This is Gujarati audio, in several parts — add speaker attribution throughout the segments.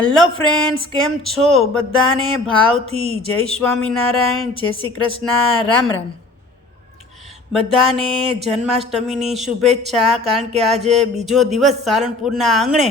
Speaker 1: હેલો ફ્રેન્ડ્સ, કેમ છો? બધાને ભાવથી જય સ્વામિનારાયણ, જય શ્રી કૃષ્ણ, રામ રામ. બધાને જન્માષ્ટમીની શુભેચ્છા, કારણ કે આજે બીજો દિવસ સારણપુરના આંગણે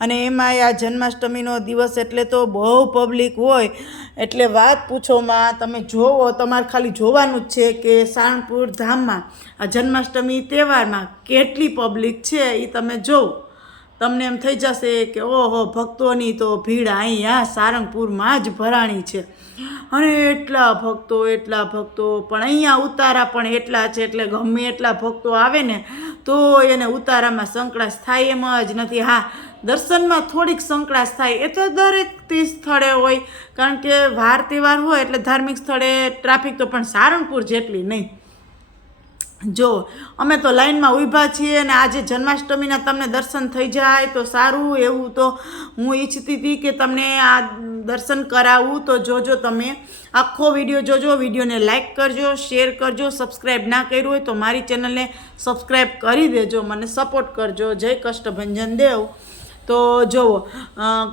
Speaker 1: અને એમાં આ જન્માષ્ટમીનો દિવસ એટલે તો બહુ પબ્લિક હોય. એટલે વાત પૂછોમાં તમે જોવો, તમારે ખાલી જોવાનું જ છે કે સારણપુર ધામમાં આ જન્માષ્ટમી તહેવારમાં કેટલી પબ્લિક છે એ તમે જોવો. તમને એમ થઈ જશે કે ઓહો, ભક્તોની તો ભીડ અહીંયા સારંગપુરમાં જ ભરાણી છે. અને એટલા ભક્તો એટલા ભક્તો, પણ અહીંયા ઉતારા પણ એટલા છે, એટલે ગમે એટલા ભક્તો આવે ને, તો એને ઉતારામાં સંકળાશ થાય એમ જ નથી. હા, દર્શનમાં થોડીક સંકળાશ થાય, એ તો દરેક સ્થળે હોય, કારણ કે વાર તહેવાર હોય એટલે ધાર્મિક સ્થળે ટ્રાફિક તો પણ સારંગપુર જેટલી નહીં. જો, અમે તો લાઈનમાં ઊભા છીએ અને આજે જન્માષ્ટમીના તમને દર્શન થઈ જાય તો સારું એવું તો હું ઈચ્છતી હતી કે તમને આ દર્શન કરાવું. તો જોજો તમે આખો વીડિયો જોજો, વિડીયોને લાઈક કરજો, શેર કરજો, સબસ્ક્રાઈબ ના કર્યું હોય તો મારી ચેનલને સબસ્ક્રાઈબ કરી દેજો, મને સપોર્ટ કરજો. જય કષ્ટભંજન દેવ. તો જુઓ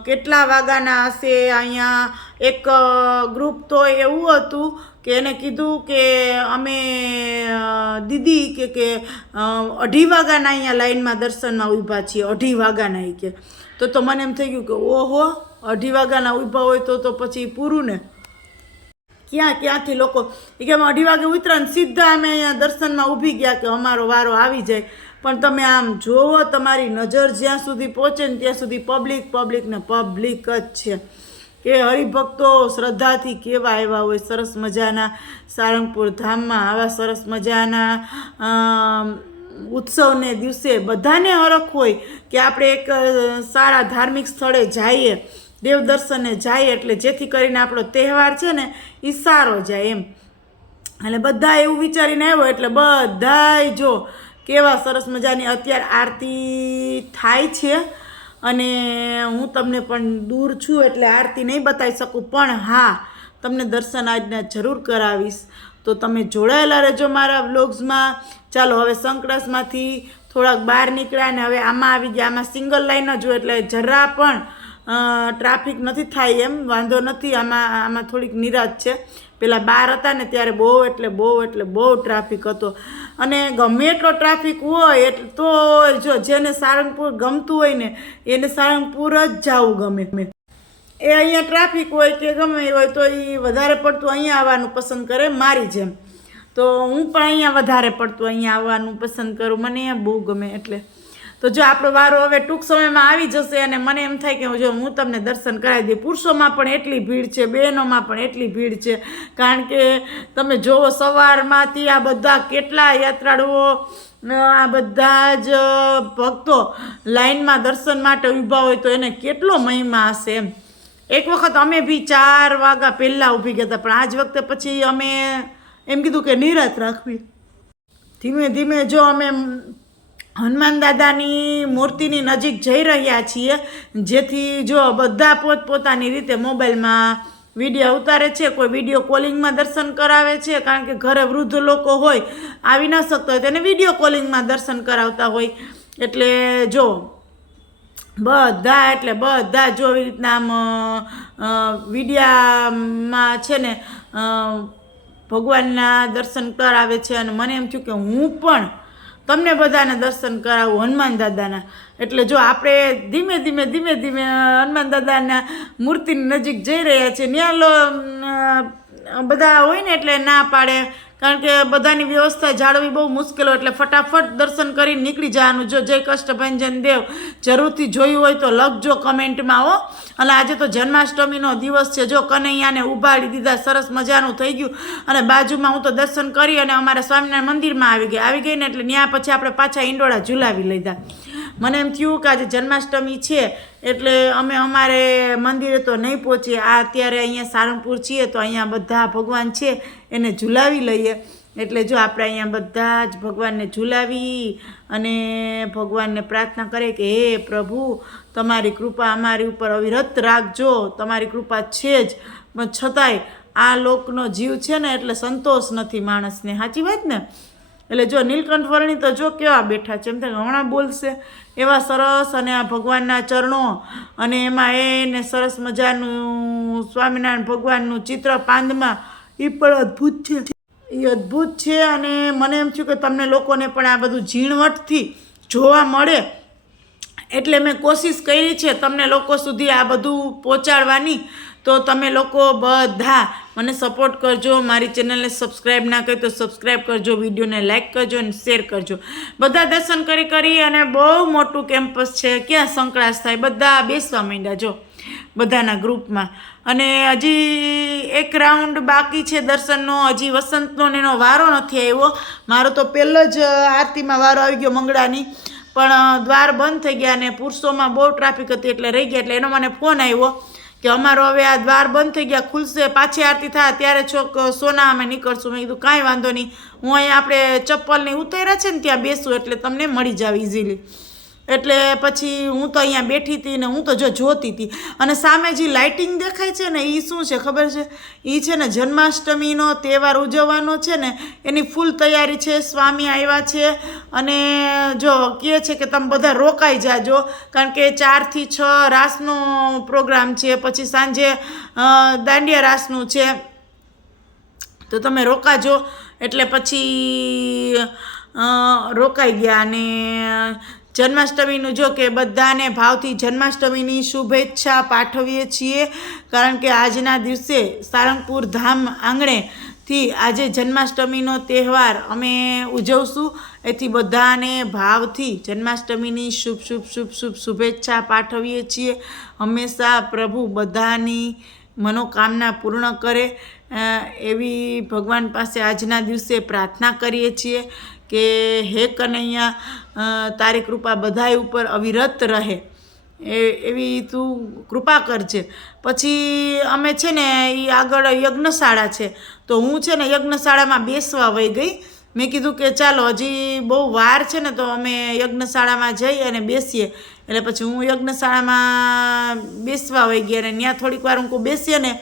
Speaker 1: કેટલા વાગ્યાના હશે? અહીંયા એક ગ્રુપ તો એવું હતું કે એને કીધું કે અમે દીદી કે કે અઢી વાગ્યાના અહીંયા લાઈનમાં દર્શનમાં ઊભા છીએ, અઢી વાગ્યાના ઈ કે. તો તો મને એમ થઈ ગયું કે ઓહો, અઢી વાગ્યાના ઊભા હોય તો તો પછી પૂરું ને. ક્યાં, ક્યાંથી લોકો? એ કે અઢી વાગે ઉતરા સીધા અમે અહીંયા દર્શનમાં ઊભી ગયા કે અમારો વારો આવી જાય. પણ તમે આમ જોવો તમારી નજર જ્યાં સુધી પહોંચે ને ત્યાં સુધી પબ્લિક પબ્લિક ને પબ્લિક જ છે. કે હરિભક્તો શ્રદ્ધાથી કેવા આવ્યા હોય, સરસ મજાના સારંગપુર ધામમાં, આવા સરસ મજાના ઉત્સવને દિવસે બધાને હરખ હોય કે આપણે એક સારા ધાર્મિક સ્થળે જઈએ દેવદર્શને જઈએ એટલે જેથી કરીને આપણો તહેવાર છે ને એ સારો જાય એમ. અને બધા એવું વિચારીને આવ્યો એટલે બધાય જો કેવા સરસ મજાની અત્યારે આરતી થાય છે અને હું તમને પણ દૂર છું એટલે આરતી નહીં બતાવી શકું, પણ હા, તમને દર્શન આજના જરૂર કરાવીશ. તો તમે જોડાયેલા રહેજો મારા વ્લોગ્સમાં. ચાલો, હવે સંકળસમાંથી થોડાક બહાર નીકળ્યા ને હવે આમાં આવી ગયા. આમાં સિંગલ લાઈન જ હોય એટલે જરા પણ ટ્રાફિક નથી થાય એમ, વાંધો નથી. આમાં આમાં થોડીક નિરાશ છે. પેલા બહાર હતા ને ત્યારે બહુ એટલે બહુ એટલે બહુ ટ્રાફિક હતો. અને ગમે એટલો ટ્રાફિક હોય એટલે તો જો જેને સારંગપુર ગમતું હોય ને, એને સારંગપુર જ જવું ગમે. મેં એ અહીંયા ટ્રાફિક હોય કે ગમે હોય તો એ વધારે પડતું અહીંયા આવવાનું પસંદ કરે મારી જેમ. તો હું પણ અહીંયા વધારે પડતું અહીંયા આવવાનું પસંદ કરું. મને અહીંયા બહુ ગમે એટલે. તો જો આપણો વારો હવે ટૂંક સમયમાં આવી જશે અને મને એમ થાય કે જો હું તમને દર્શન કરાવી દઈ પુરુષોમાં પણ એટલી ભીડ છે, બહેનોમાં પણ એટલી ભીડ છે. કારણ કે તમે જોવો સવારમાંથી આ બધા કેટલા યાત્રાળુઓ આ બધા જ ભક્તો લાઈનમાં દર્શન માટે ઊભા હોય તો એને કેટલો મહિમા હશે એમ. એક વખત અમે બી ચાર વાગ્યા પહેલાં ઊભી ગયા હતા, પણ આજ વખતે પછી અમે એમ કીધું કે નિરાત રાખવી. ધીમે ધીમે જો અમે હનુમાન દાદાની મૂર્તિની નજીક જઈ રહ્યા છીએ, જેથી જો બધા પોતપોતાની રીતે મોબાઈલમાં વીડિયો ઉતારે છે, કોઈ વીડિયો કોલિંગમાં દર્શન કરાવે છે, કારણ કે ઘરે વૃદ્ધ લોકો હોય, આવી ન શકતા હોય, તેને વીડિયો કોલિંગમાં દર્શન કરાવતા હોય. એટલે જો બધા, એટલે બધા જો એવી રીતના આમ વિડીયામાં છે ને ભગવાનના દર્શન કરાવે છે, અને મને એમ થયું કે હું પણ તમને બધાને દર્શન કરાવું હનુમાન દાદાના. એટલે જો આપણે ધીમે ધીમે ધીમે ધીમે હનુમાન દાદાના મૂર્તિની નજીક જઈ રહ્યા છીએ ત્યાં લો બધા હોય ને એટલે ના પાડે. કારણ કે બધાની વ્યવસ્થા જાળવવી બહુ મુશ્કેલ હોય એટલે ફટાફટ દર્શન કરીને નીકળી જવાનું. જો જય કષ્ટભંજન દેવ જરૂરથી જોયું હોય તો લખજો કમેન્ટમાં હો. અને આજે તો જન્માષ્ટમીનો દિવસ છે. જો કનૈયાને ઉભાડી દીધા, સરસ મજાનું થઈ ગયું. અને બાજુમાં હું તો દર્શન કરી અને અમારા સ્વામિનારાયણ મંદિરમાં આવી ગઈ. આવી ગઈ ને એટલે ત્યાં પછી આપણે પાછા ઈંડોળા ઝુલાવી લીધા. મને એમ થયું કે આજે જન્માષ્ટમી છે. એટલે અમે અમારે મંદિરે તો નહીં પહોંચીએ. આ અત્યારે અહીંયા સારંગપુર છીએ તો અહીંયા બધા ભગવાન છે, એને ઝુલાવી લઈએ. એટલે જો આપણે અહીંયા બધા જ ભગવાનને ઝુલાવી અને ભગવાનને પ્રાર્થના કરીએ કે, હે પ્રભુ, તમારી કૃપા અમારી ઉપર અવિરત રાખજો. તમારી કૃપા છે જ. પણ છતાંય આ લોકનો જીવ છે ને એટલે સંતોષ નથી માણસને. સાચી વાત ને? એટલે જો નીલકંઠ વર્ણી તો જો કેવા બેઠા છે? એમ થાય હમણાં બોલશે. એવા સરસ અને આ ભગવાનના ચરણો અને એમાં એને સરસ મજાનું સ્વામિનારાયણ ભગવાનનું ચિત્ર પાંદમાં. એ પણ અદ્ભુત છે. એ અદ્ભુત છે અને મને એમ થયું કે તમને લોકોને પણ આ બધું ઝીણવટથી જોવા મળે. એટલે મેં કોશિશ કરી છે તમને લોકો સુધી આ બધું પહોંચાડવાની. તો તમે લોકો બધા મને સપોર્ટ કરજો. મારી ચેનલને સબસ્ક્રાઈબ ના કરી તો સબસ્ક્રાઈબ કરજો વિડીયોને લાઇક કરજો અને શેર કરજો. બધા દર્શન કરી કરી અને બહુ મોટું કેમ્પસ છે. ક્યાં સંકળાશ થાય? બધા બેસવા માંડ્યા જો, બધાના ગ્રુપમાં અને હજી એક રાઉન્ડ બાકી છે દર્શનનો. હજી વસંતનો એનો વારો નથી આવ્યો. મારો તો પહેલો જ આરતીમાં વારો આવી ગયો મંગળાની. પણ દ્વાર બંધ થઈ ગયા અને પુરુષોમાં બહુ ટ્રાફિક હતી એટલે રહી ગયા. એટલે એનો મને ફોન આવ્યો. કે અમારો હવે આ દ્વાર બંધ થઈ ગયા, ખુલશે, પાછી આરતી થાય, ત્યારે ચોક સોના અમે નીકળશું. મેં કીધું, કાંઈ વાંધો નહીં. હું અહીંયા આપણે ચપ્પલની ઉતર્યા છે ને ત્યાં બેસું, એટલે તમને મળી જાવ ઇઝીલી એટલે પછી હું તો અહીંયા બેઠી હતી ને હું તો જો જોતી હતી. અને સામે જે લાઇટિંગ દેખાય છે ને એ શું છે ખબર છે? એ છે ને જન્માષ્ટમીનો તહેવાર ઉજવવાનો છે ને, એની ફૂલ તૈયારી છે, સ્વામી આવ્યા છે અને જો કહે છે કે તમે બધા રોકાઈ જાજો, કારણ કે ચારથી છ રાસનો પ્રોગ્રામ છે, પછી સાંજે દાંડિયા રાસનું છે. તો તમે રોકાજો, એટલે પછી રોકાઈ ગયા અને જન્માષ્ટમીનું જો કે બધાને ભાવથી જન્માષ્ટમીની શુભેચ્છા પાઠવીએ છીએ, કારણ કે આજના દિવસે સારંગપુર ધામ આંગણેથી આજે જન્માષ્ટમીનો તહેવાર અમે ઉજવશું. એથી બધાને ભાવથી જન્માષ્ટમીની શુભ શુભ શુભ શુભ શુભેચ્છા પાઠવીએ છીએ. હંમેશા પ્રભુ બધાની મનોકામના પૂર્ણ કરે એવી ભગવાન પાસે આજના દિવસે પ્રાર્થના કરીએ છીએ. કે હે કનૈયા તારી કૃપા બધાય ઉપર અવિરત રહે. એ, એવી તું કૃપા કરજે. પછી અમે છે ને એ આગળ યજ્ઞશાળા છે. તો હું છે ને યજ્ઞશાળામાં બેસવા વહી ગઈ. મેં કીધું કે ચાલો, હજી બહુ વાર છે ને તો અમે યજ્ઞશાળામાં જઈ અને બેસીએ. એટલે પછી હું યજ્ઞશાળામાં બેસવા વહી ગઈ અને ત્યાં થોડીક વાર હું બેસીએ ને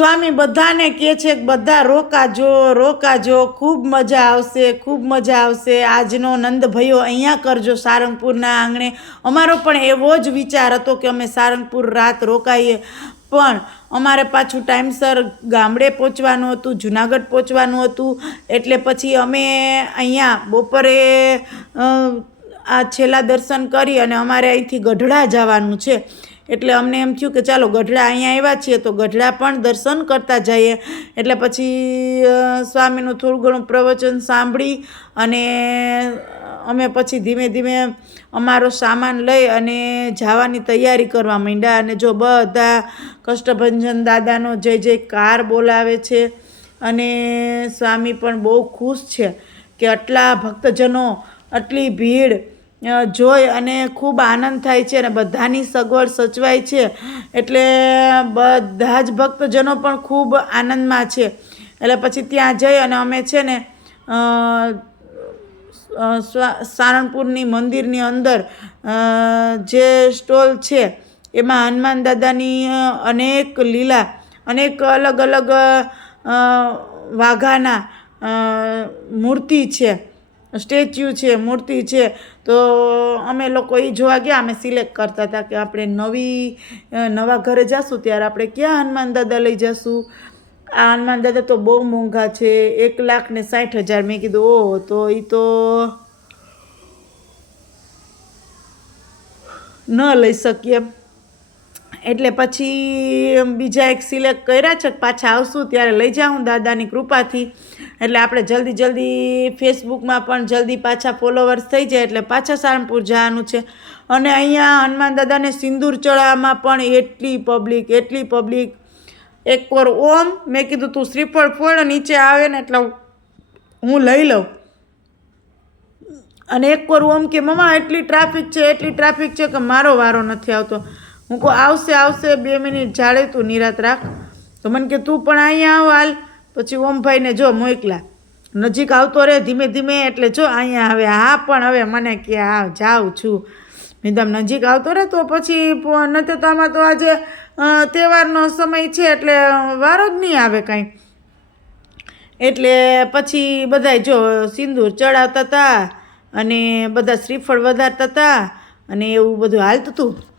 Speaker 1: સ્વામી બધાને કહે છે કે બધા રોકાજો રોકાજો ખૂબ મજા આવશે, ખૂબ મજા આવશે. આજનો નંદ ભયો અહીંયા કરજો સારંગપુરના આંગણે. અમારો પણ એવો જ વિચાર હતો કે અમે સારંગપુર રાત રોકાઈએ. પણ અમારે પાછું ટાઈમસર ગામડે પહોંચવાનું હતું, જુનાગઢ પહોંચવાનું હતું. એટલે પછી અમે અહીંયા બપોરે આ છેલ્લા દર્શન કરી અને અમારે અહીંથી ગઢડા જવાનું છે. એટલે અમને એમ થયું કે ચાલો ગઢડા અહીંયા આવ્યા છીએ તો ગઢડા પણ દર્શન કરતા જઈએ. એટલે પછી સ્વામીનું થોડું ઘણું પ્રવચન સાંભળી અને અમે પછી ધીમે ધીમે અમારો સામાન લઈ અને જવાની તૈયારી કરવા માંડ્યા. અને જો બધા કષ્ટભંજન દાદાનો જય જય કાર બોલાવે છે અને સ્વામી પણ બહુ ખુશ છે કે આટલા ભક્તજનો, આટલી ભીડ જોઈ અને ખૂબ આનંદ થાય છે અને બધાની સગવડ સચવાય છે. એટલે બધા જ ભક્તજનો પણ ખૂબ આનંદમાં છે. એટલે પછી ત્યાં જઈ અને અમે છે ને સારણપુરની મંદિરની અંદર જે સ્ટોલ છે, એમાં હનુમાન દાદાની અનેક લીલા, અનેક અલગ અલગ વાઘાના મૂર્તિ છે. સ્ટેચ્યુ છે, મૂર્તિ છે. તો અમે લોકો એ જોવા ગયા, અમે સિલેક્ટ કરતા હતા કે આપણે નવી નવા ઘરે જઈશું ત્યારે આપણે ક્યાં હનુમાન દાદા લઈ જશું? આ હનુમાન દાદા તો બહુ મોંઘા છે, એક લાખ ને સાઠ હજાર. મેં કીધું, ઓહ, તો એ તો ન લઈ શકીએ. એટલે પછી બીજા એક સિલેક્ટ કર્યા છે પાછા આવશું, ત્યારે લઈ જાઉં દાદાની કૃપાથી. એટલે આપણે જલ્દી જલ્દી ફેસબુકમાં પણ જલ્દી પાછા ફોલોવર્સ થઈ જાય એટલે પાછા સારણપુર જવાનું છે. અને અહીંયા હનુમાન દાદાને સિંદૂર ચડાવવામાં પણ એટલી પબ્લિક એટલી પબ્લિક એક વાર ઓમ, મેં કીધું તું શ્રીફળ ફળ નીચે આવે ને એટલે હું લઈ લઉં. અને એક વાર ઓમ કે, મમ્મા, એટલી ટ્રાફિક છે, એટલી ટ્રાફિક છે કે મારો વારો નથી આવતો. હું કહું, આવશે આવશે, બે મિનિટ જાળે તું નિરાત રાખ. તો મને કે, તું પણ અહીંયા આવ, હાલ. પછી ઓમભાઈને જો મોકલા. નજીક આવતો રહે ધીમે ધીમે એટલે જો અહીંયા હવે હા, પણ હવે મને કે હા જાઉં છું. મેં નજીક આવતો રહે તો પછી પ- તો આમાં તો આજે તહેવારનો સમય છે એટલે વારો જ નહીં આવે કાંઈ. એટલે પછી બધાય જો સિંદૂર ચડાવતા હતા અને બધા શ્રીફળ વધારતા હતા અને એવું બધું હાલતું હતું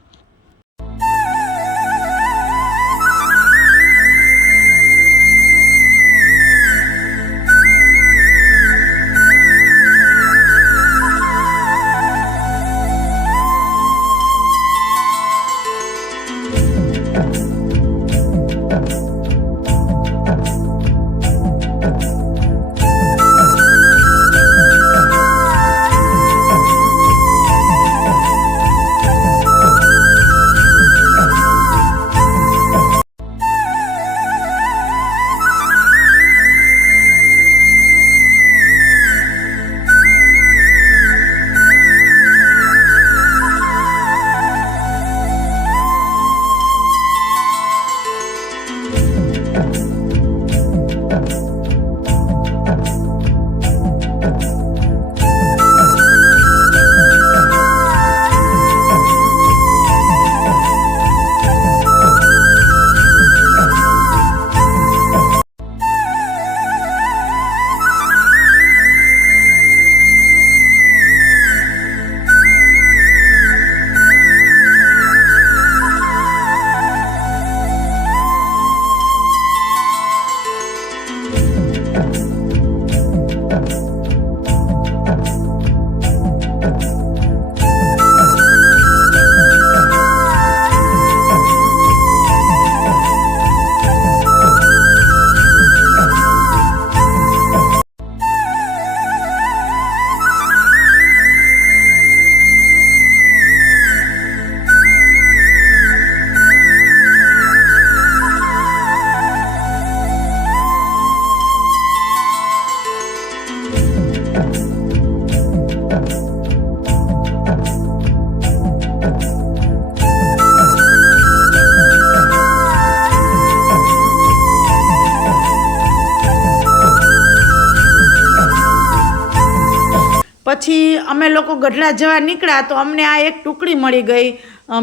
Speaker 1: અમે લોકો ગઢડા જવા નીકળ્યા તો અમને આ એક ટુકડી મળી ગઈ.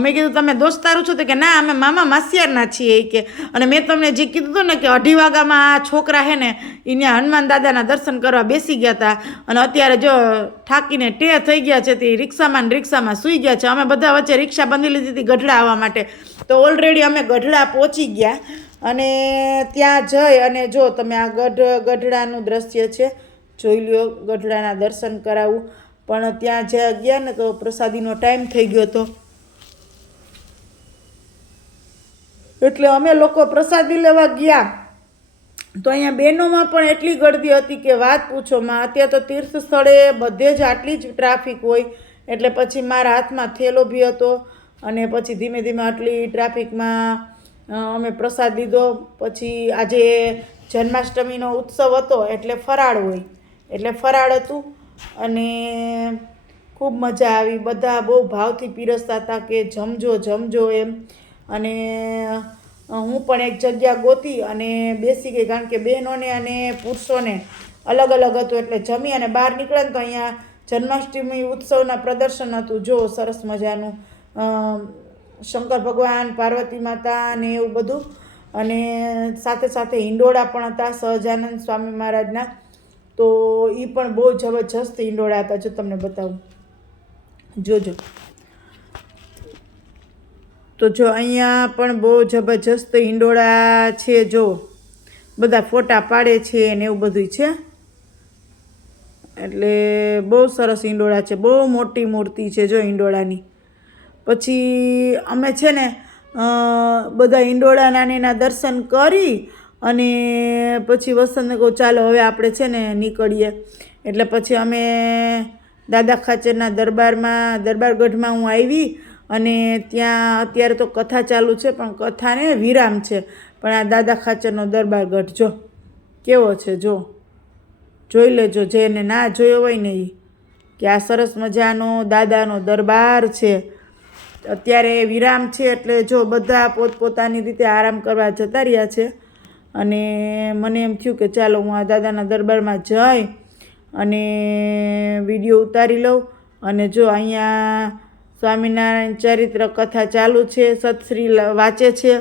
Speaker 1: મેં કીધું, તમે દોસ્તારું છો? તો કે, ના, અમે મામા માસિયારના છીએ. એ કે, અને મેં તમને જે કીધું હતું ને કે અઢી વાગામાં આ છોકરા હે ને એને હનુમાન દાદાના દર્શન કરવા બેસી ગયા હતા અને અત્યારે જો થાકીને ટે થઈ ગયા છે, તે રિક્ષામાં ને રિક્ષામાં સૂઈ ગયા છે. અમે બધા વચ્ચે રિક્ષા બંધી લીધી હતી ગઢડા આવવા માટે. તો ઓલરેડી અમે ગઢડા પહોંચી ગયા. અને ત્યાં જઈ અને જો તમે આ ગઢ, ગઢડાનું દ્રશ્ય છે, જોઈ લ્યો, ગઢડાના દર્શન કરાવું. પણ ત્યાં જે ગયા ને તો પ્રસાદીનો ટાઈમ થઈ ગયો હતો. એટલે અમે લોકો પ્રસાદી લેવા ગયા. તો અહીંયા બહેનોમાં પણ એટલી ગળદી હતી કે વાત પૂછો, માં અત્યારે તો તીર્થ સ્થળે બધે જ આટલી જ ટ્રાફિક હોય. એટલે પછી મારા હાથમાં થેલો બી હતો અને પછી ધીમે ધીમે આટલી ટ્રાફિકમાં અમે પ્રસાદ લીધો. પછી આજે જન્માષ્ટમીનો ઉત્સવ હતો એટલે ફરાળ હોય. એટલે ફરાળ હતું. અને ખૂબ મજા આવી. બધા બહુ ભાવથી પીરસતા હતા કે જમજો જમજો એમ. અને હું પણ એક જગ્યા ગોતી અને બેસી ગઈ કારણ કે બહેનોને અને પુરુષોને અલગ અલગ હતું એટલે જમી અને બહાર નીકળે તો અહીંયા જન્માષ્ટમી ઉત્સવના પ્રદર્શન હતું. જો, સરસ મજાનું શંકર ભગવાન, પાર્વતી માતા અને એવું બધું. અને સાથે સાથે હિંડોળા પણ હતા, સહજાનંદ સ્વામી મહારાજના. તો એ પણ બહુ જબરજસ્ત ઈંડોળા હતા, જો તમને બતાવું. જોજો. તો જો અહીંયા પણ બહુ જબરજસ્ત ઈંડોળા છે, જો. બધા ફોટા પાડે છે ને એવું બધું છે. એટલે બહુ સરસ ઈંડોળા છે, બહુ મોટી મૂર્તિ છે જો ઈંડોળાની. પછી અમે છે ને બધા હિંડોળાના ને એના દર્શન કરી અને પછી વસંતને કહું, ચાલો હવે આપણે છે ને નીકળીએ. એટલે પછી અમે દાદા ખાચરના દરબારમાં, દરબારગઢમાં હું આવી અને ત્યાં અત્યારે તો કથા ચાલુ છે, પણ કથાને વિરામ છે. પણ આ દાદા ખાચરનો દરબારગઢ, જો. કેવો છે, જો. જોઈ લેજો, જેને ના જોયો હોય ને એ કે આ સરસ મજાનો દાદાનો દરબાર છે. અત્યારે વિરામ છે, એટલે જો બધા પોતપોતાની રીતે આરામ કરવા જતા રહ્યા છે. અને મને એમ થયું કે ચાલો હું આ દાદાના દરબારમાં જઈ અને વીડિયો ઉતારી લઉં. અને જો અહીંયા સ્વામિનારાયણ ચરિત્ર કથા ચાલુ છે, સતશ્રી વાંચે છે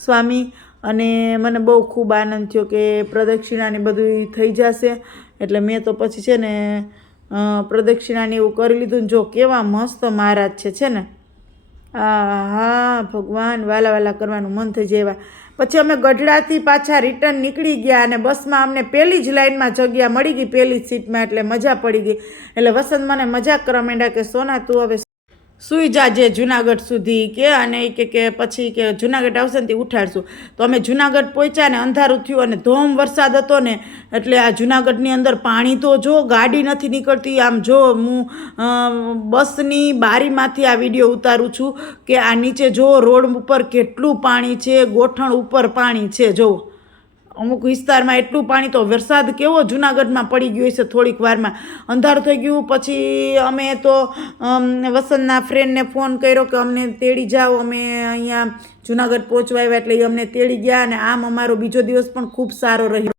Speaker 1: સ્વામી. અને મને બહુ ખૂબ આનંદ થયો કે પ્રદક્ષિણાને બધું થઈ જશે. એટલે મેં તો પછી છે ને પ્રદક્ષિણાને એવું કરી લીધું જો કેવા મસ્ત મહારાજ છે છે ને. આ હા ભગવાન વાલા વાલા કરવાનું મન થઈ જાય એવા. પછી અમે ગઢડાથી પાછા રિટર્ન નીકળી ગયા અને બસમાં અમને પહેલી જ લાઇનમાં જગ્યા મળી ગઈ, પહેલી જ સીટમાં એટલે મજા પડી ગઈ. એટલે વસંત મને મજાક કરવા માંડ્યા કે સોના તું હવે સુઈ જાજે જુનાગઢ સુધી કે અને કે કે પછી કે જુનાગઢ આવશે ને તે ઉઠાડશું. તો અમે જુનાગઢ પહોંચ્યા ને અંધારું થયું અને ધોમ વરસાદ હતો ને, એટલે આ જુનાગઢની અંદર પાણી તો જો ગાડી નથી નીકળતી. આમ જો હું બસની બારીમાંથી આ વીડિયો ઉતારું છું કે આ નીચે જો રોડ ઉપર કેટલું પાણી છે, ગોઠણ ઉપર પાણી છે જો અમુક વિસ્તારમાં એટલું પાણી તો વરસાદ કેવો જુનાગઢમાં પડી ગયો છે થોડીક વારમાં. અંધારું થઈ ગયું, પછી અમે તો વસંતના ફ્રેન્ડને ફોન કર્યો કે અમને તેડી જાઓ, અમે અહીંયા જુનાગઢ પહોંચવા આવ્યા એટલે એ અમને તેડી ગયા અને આમ અમારો બીજો દિવસ પણ ખૂબ સારો રહ્યો.